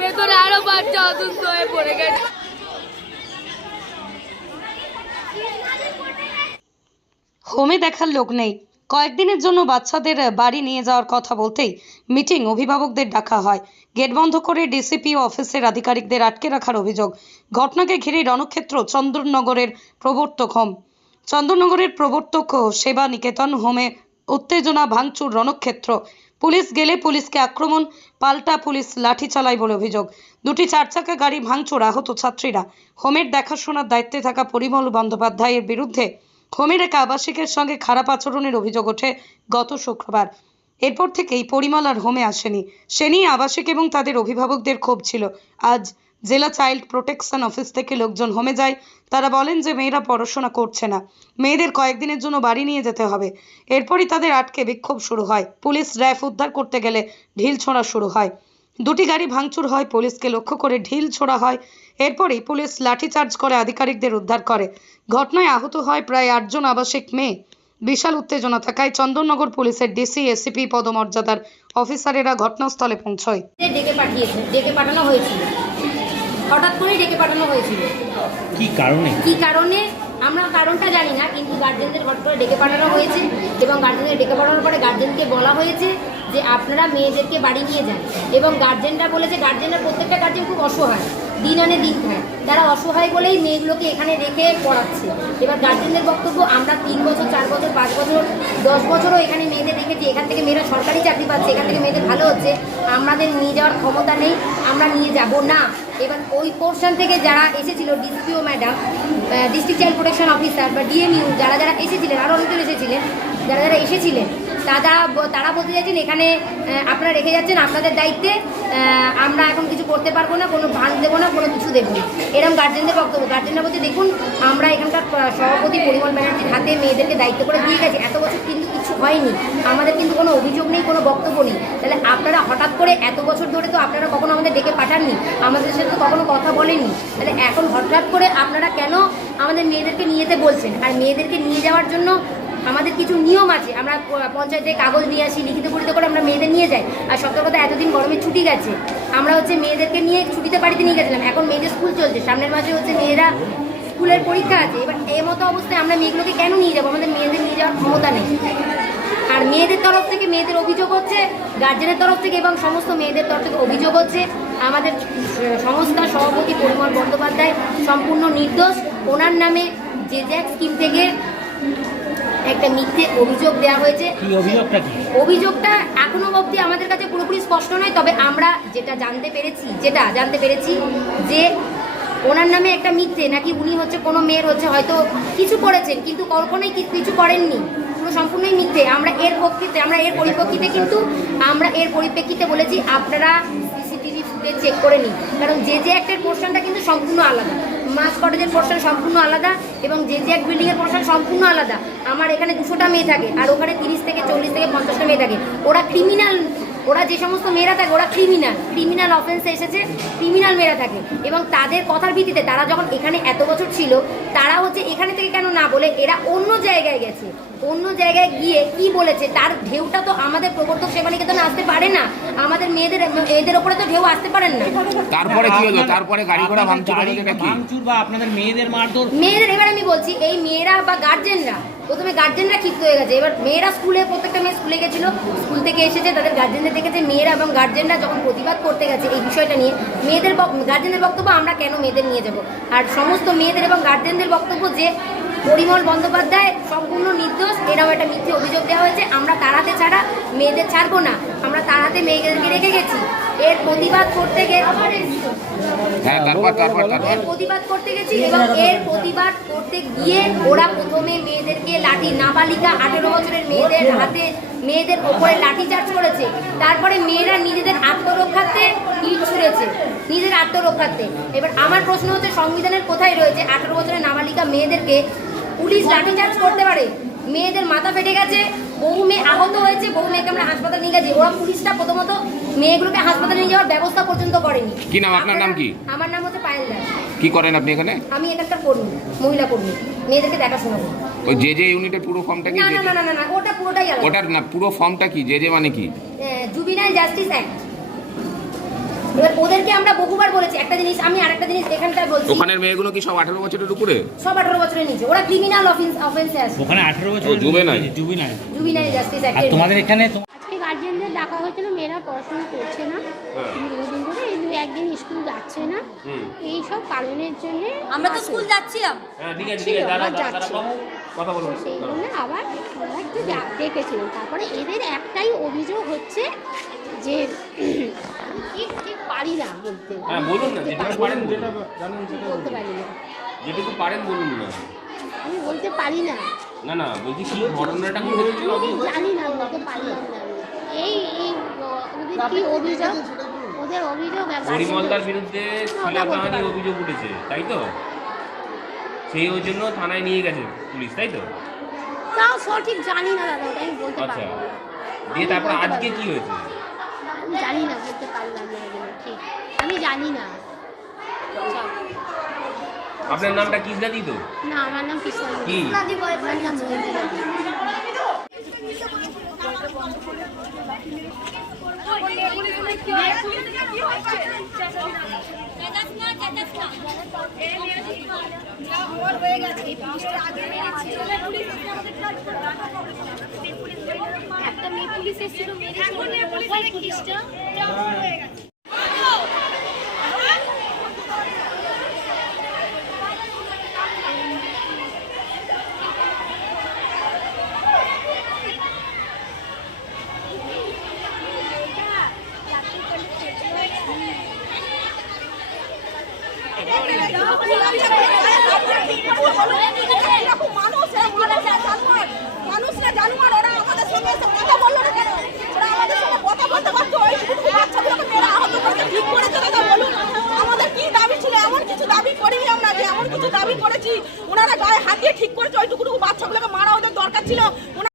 ভেতরে আরও বাচ্চা অসুস্থ হয়ে পড়ে গেছে হোমে দেখার লোক নেই। কয়েকদিনের জন্য বাচ্চাদের বাড়ি নিয়ে যাওয়ার কথা বলতেই মিটিং অভিভাবকদের ডাকা হয়। গেট বন্ধ করে ডিসিপি অফিসের আধিকারিকদের আটকে রাখার অভিযোগ। ঘটনাকে ঘিরে রণক্ষেত্র চন্দননগরের প্রবর্তক হোম। চন্দননগরের প্রবর্তক সেবা নিকেতন হোমে উত্তেজনা, ভাঙচুর, রণক্ষেত্র। পুলিশ গেলে পুলিশকে আক্রমণ, পাল্টা পুলিশ লাঠি চালায় বলে অভিযোগ। দুটি চার চাকা গাড়ি ভাঙচুর আহত ছাত্রীরা। হোমের দেখাশোনার দায়িত্বে থাকা পরিমল বন্দ্যোপাধ্যায়ের বিরুদ্ধে হোমের এক আবাসিকের সঙ্গে খারাপ আচরণের অভিযোগ ওঠে গত শুক্রবার। এরপর থেকেই পরিমল আর হোমে আসেনি। সে নিয়ে আবাসিক এবং তাদের অভিভাবকদের ক্ষোভ ছিল। আজ জেলা চাইল্ড প্রোটেকশন অফিস থেকে লোকজন হোমে যায়। তারা বলেন যে মেয়েরা পড়াশোনা করছে না। মেয়েদের কয়েকদিনের জন্য বাড়ি নিয়ে যেতে হবে। এরপরই তাদের আটকে বিক্ষোভ শুরু হয়। পুলিশ র্যাফ উদ্ধার করতে গেলে ঢিল ছোঁড়া শুরু হয়। দুটি গাড়ি ভাঙচুর হয়, পুলিশকে লক্ষ্য করে ঢিল ছোড়া হয়। এরপরই পুলিশ লাঠিচার্জ করে আধিকারিকদের উদ্ধার করে। ঘটনায় আহত হয় প্রায় আটজন আবাসিক মেয়ে। বিশাল উত্তেজনা থাকায় চন্দননগর পুলিশের ডিসি, এসিপি, পদমর্যাদার অফিসারেরা ঘটনাস্থলে পৌঁছয়। ডেকে পাঠিয়েছে। ডেকে পাঠানো হয়েছিল। হঠাৎ করেই ডেকে পাঠানো হয়েছিল। কি কারণে? কি কারণে? আমরা কারণটা জানি না কিন্তু গার্জেনদের হঠাৎ করে ডেকে পাঠানো হয়েছে এবং গার্জেনদের ডেকে পাঠানোর পরে গার্জেনকে বলা হয়েছে যে আপনারা মেয়েদেরকে বাড়ি নিয়ে যান। এবং গার্জেনরা বলেছে গার্জেনরা প্রত্যেকটা গার্জেন খুব অসহায়। দিন আনে দিন খায়। তারা অসহায় বলেই মেয়েগুলোকে এখানে রেখে পড়াচ্ছে। এবার গার্জেনদের বক্তব্য, আমরা তিন বছর, চার বছর, পাঁচ বছর, দশ বছরও এখানে মেয়েদের রেখেছি এখান থেকে মেয়েরা সরকারি চাকরি পাচ্ছে, এখান থেকে মেয়েদের ভালো হচ্ছে। আমাদের নিয়ে যাওয়ার ক্ষমতা নেই, আমরা নিয়ে যাব না। এবার ওই পোর্শন থেকে যারা এসেছিল DCPO madam district child protection officer বা ডিএমইউ যারা যারা এসেছিলেন আরও অনেকজন এসেছিলেন, যারা যারা এসেছিলেন ব- তারা বলতে চাইছেন এখানে আপনারা রেখে যাচ্ছেন আপনাদের দায়িত্বে। আমরা এখন কিছু করতে পারব না, কোনো ভান দেবো না, কোনো কিছু দেবো না। এরকম গার্জেনদের বক্তব্য গার্জেনরা বলছে, দেখুন, আমরা এখানকার সভাপতি পরিমল ব্যানার্জির হাতে মেয়েদেরকে দায়িত্ব করে দিয়ে গেছি। এত বছর কিন্তু কিছু হয়নি। আমাদের কিন্তু কোনো অভিযোগ নেই, কোনো বক্তব্য নেই। তাহলে আপনারা হঠাৎ করে এত বছর ধরে তো আপনারা কখনো আমাদের ডেকে পাঠাননি? আমাদের সাথে তো কখনো কথা বলেননি। তাহলে এখন হঠাৎ করে আপনারা কেন আমাদের মেয়েদেরকে নিয়ে যেতে বলছেন? আর মেয়েদেরকে নিয়ে যাওয়ার জন্য আমাদের কিছু নিয়ম আছে। আমরা পঞ্চায়েতে কাগজ নিয়ে আসি, লিখিত পরিত করে আমরা মেয়েদের নিয়ে যাই। আর সত্য কথা এতদিন গরমে ছুটি গেছে, আমরা হচ্ছে মেয়েদেরকে নিয়ে ছুটিতে বাড়িতে নিয়ে গেছিলাম। এখন মেয়েদের স্কুল চলছে, সামনের মাসে হচ্ছে মেয়েরা স্কুলের পরীক্ষা আছে। এবার এই মতো অবস্থায় আমরা মেয়েগুলোকে কেন নিয়ে যাব? আমাদের মেয়েদের নিয়ে যাওয়ার ক্ষমতা নেই। আর মেয়েদের তরফ থেকে মেয়েদের অভিযোগ হচ্ছে, গার্জেনের তরফ থেকে এবং সমস্ত মেয়েদের তরফ থেকে অভিযোগ হচ্ছে, আমাদের সংস্থার সভাপতি পরিমল বন্দ্যোপাধ্যায় সম্পূর্ণ নির্দোষ। ওনার নামে যে জ্যাক স্কিম থেকে একটা মিথ্যে অভিযোগ দেওয়া হয়েছে। অভিযোগটা কি? অভিযোগটা এখনও অবধি আমাদের কাছে পুরোপুরি স্পষ্ট নয় তবে আমরা যেটা জানতে পেরেছি যেটা জানতে পেরেছি যে ওনার নামে একটা মিথ্যে নাকি উনি হচ্ছে কোনো মেয়ের হচ্ছে হয়তো কিছু করেছেন কিন্তু কখনোই কি- কিছু করেননি। পুরো সম্পূর্ণই মিথ্যে। আমরা এর পক্ষিতে আমরা এর পরিপ্রেক্ষিতে কিন্তু আমরা এর পরিপ্রেক্ষিতে বলেছি আপনারা সিসিটিভি ফুটেজ চেক করে নিন। কারণ যে যে একটার পোর্শনটা কিন্তু সম্পূর্ণ আলাদা। মাস কটেজের পোর্শন সম্পূর্ণ আলাদা এবং যে যে এক বিল্ডিংয়ের পোর্শন সম্পূর্ণ আলাদা। আমার এখানে দুশোটা মেয়ে থাকে আর ওখানে তিরিশ থেকে চল্লিশ থেকে পঞ্চাশটা মেয়ে থাকে। ওরা ক্রিমিনাল ওরা যে সমস্ত মেয়েরা থাকে ওরা ক্রিমিনাল ক্রিমিনাল অফেন্সে এসেছে ক্রিমিনাল মেয়েরা থাকে। এবং তাদের কথার ভিত্তিতে তারা যখন এখানে এত বছর ছিল তারা হচ্ছে এখানে থেকে কেন না বলে এরা অন্য জায়গায় গেছে। অন্য জায়গায় গিয়ে কি বলেছে তার ঢেউটা তো আমাদের প্রবর্তক সেবা নিকেতনে আসতে পারে না। আমাদের মেয়েদের মেয়েদের ওপরে তো ঢেউ আসতে পারেন না। তারপরে কি হলো? তারপরে গাড়ি ঘোড়া ভাঙচুর ভাঙচুর বা আপনাদের মেয়েদের মারধর? মেয়েদের এবার আমি বলছি এই মেয়েরা বা গার্জেনরা প্রথমে গার্জেনরা ক্ষিপ্ত হয়ে গেছে। এবার মেয়েরা স্কুলে, প্রত্যেকটা মেয়ে স্কুলে গেছিল, স্কুল থেকে এসেছে, তাদের গার্জেনদের দেখেছে, মেয়েরা এবং গার্জেনরা যখন প্রতিবাদ করতে গেছে এই বিষয়টা নিয়ে, মেয়েদের গার্জেনের বক্তব্য আমরা কেন মেয়েদের নিয়ে যাব? আর সমস্ত মেয়েদের এবং গার্জেনদের বক্তব্য যে পরিমল বন্দ্যোপাধ্যায় সম্পূর্ণ নির্দোষ, এরাও একটা মিথ্যে অভিযোগ দেওয়া হয়েছে, আমরা তাড়াতে ছাড়া মেয়েদের ছাড়বো না। আমরা তাড়াতে মেয়েদেরকে রেখে এর প্রতিবাদ করতে হ্যাঁ তারপর তারপর তারপর। এর প্রতিবাদ করতে গেছি এবং এর প্রতিবাদ করতে গিয়ে ওরা প্রথমে মেয়েদেরকে লাঠি নাবালিকা আঠেরো বছরের মেয়েদের হাতে মেয়েদের ওপরে লাঠি চার্জ করেছে। তারপরে মেয়েরা নিজেদের আত্মরক্ষার্থে ইট ছুঁড়েছে। নিজের আত্মরক্ষার্থে। এবার আমার প্রশ্ন হচ্ছে সংবিধানের কোথায় রয়েছে আঠেরো বছরের নাবালিকা মেয়েদেরকে পুলিশ লাঠি চার্জ করতে পারে? মেয়েদের মাথা ফেটে গেছে বহু মেয়ে আহত হয়েছে বহু মেয়েকে আমরা হাসপাতালে নিয়ে গেছি। ওরা পুলিশটা প্রথমত মেয়েগুলোকে হাসপাতালে নিয়ে যাওয়ার ব্যবস্থা পর্যন্ত করেনি। কি নাম? আপনার নাম কি? আমার নাম হচ্ছে পায়েল দাস। কি করেন আপনি এখানে? আমি এখানকার কর্মী মহিলা কর্মী। মেয়েদেরকে দেখাশোনা করি। ওই যে যে ইউনিটের পুরো ফর্মটা কি না না না না না না ওটা পুরোটাই আলাদা। ওটার না পুরো ফর্মটা কি? যে যে মানে কি? জুবিনাইল জাস্টিস অ্যাক্ট এবার ওদেরকে আমরা বহুবার বলেছি একটা জিনিস আমি আরেকটা জিনিস এখানটায় বলছি। ওখানের মেয়েগুলো কি সব আঠারো বছরের উপরে? সব আঠারো বছরের নিচে ওরা ক্রিমিনাল অফেন্সে আছে। ওখানে আঠেরো বছর জাস্টিস আর তোমাদের এখানে আজকে গার্জেনদের ডাকা হয়েছিল মেয়েরা পড়াশোনা করছে না। দীর্ঘদিন ধরে এই দু একদিন স্কুল যাচ্ছে না। এই সব কারণের জন্য আমরা তো স্কুল যাচ্ছিলাম। ছিল, আমরা যাচ্ছি। সেই জন্য আবার একটু যা- দেখেছিলাম তারপরে এদের একটাই অভিযোগ হচ্ছে যে ঠিক ঠিক পারি না বলতে। হ্যাঁ বলুন না যেটা পারেন যেটা জানেন সেটা বলতে পারি না। যেটুকু পারেন বলুন না। আমি বলতে পারি না। না না বলছি কি ঘটনাটা ঘটেছিল আমি জানি না বলতে পারি না। এই এই ওদের কি অভিযোগ? ওদের অভিযোগ পরিমলদার বিরুদ্ধে অভিযোগ উঠেছে তাই তো? সেই ওই জন্য থানায় নিয়ে গেছে পুলিশ তাই তো? তাও সঠিক জানি না দাদা ওটা আমি বলতে আচ্ছা। না। দিয়ে তারপর আজকে কি হয়েছে? আমি জানি না বলতে পারলাম না এগুলো ঠিক। আমি জানি না সব। আপনার নামটা কি দাদি তো? না আমার নাম কৃষ্ণ কি? আমার নাম মহিলা একটা মেয়ে পুলিশ এসেছিল মেয়ে পুলিশটা মানুষরা জানুয়ার ¡Son 50 bolas!